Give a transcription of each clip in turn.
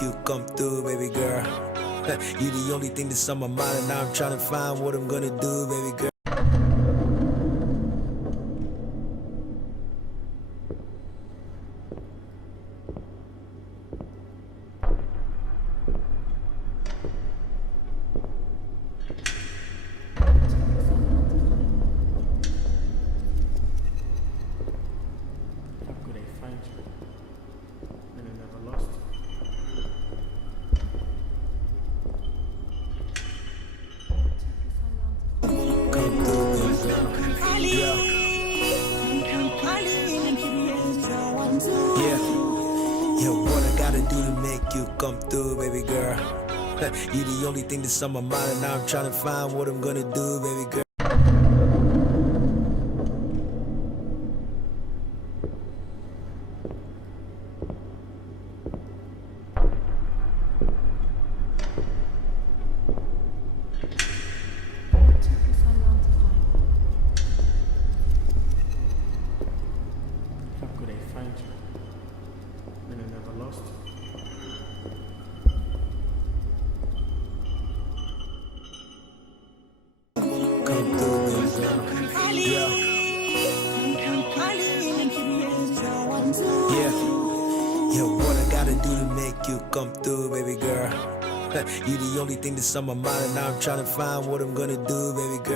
make you come through, baby girl. You the only thing that's on my mind, and now I'm trying to find what I'm gonna do, baby girl. Come through, baby girl. You the only thing that's on my mind, and now I'm trying to find what I'm gonna do, baby girl. Come through, baby girl. You the only thing that's on my mind, and now I'm trying to find what I'm gonna do, baby girl.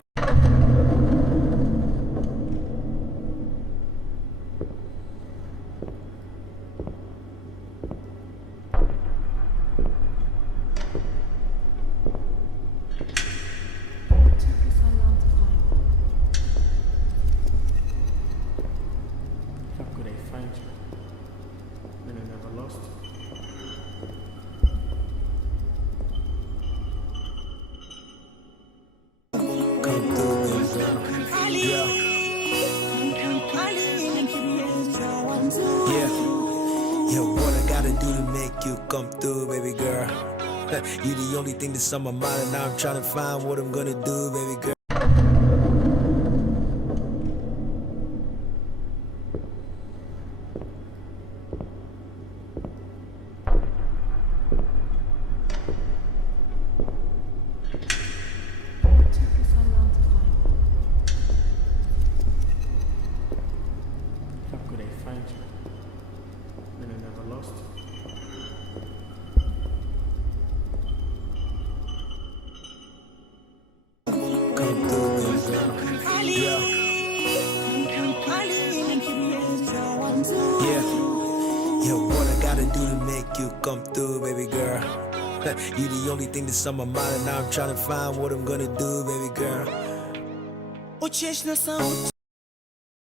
Come through, baby girl. You the only thing that's on my mind, and now I'm trying to find what I'm gonna do, baby girl. Come through, baby girl. You the only thing that's on my mind, and now I'm trying to find what I'm gonna do, baby girl.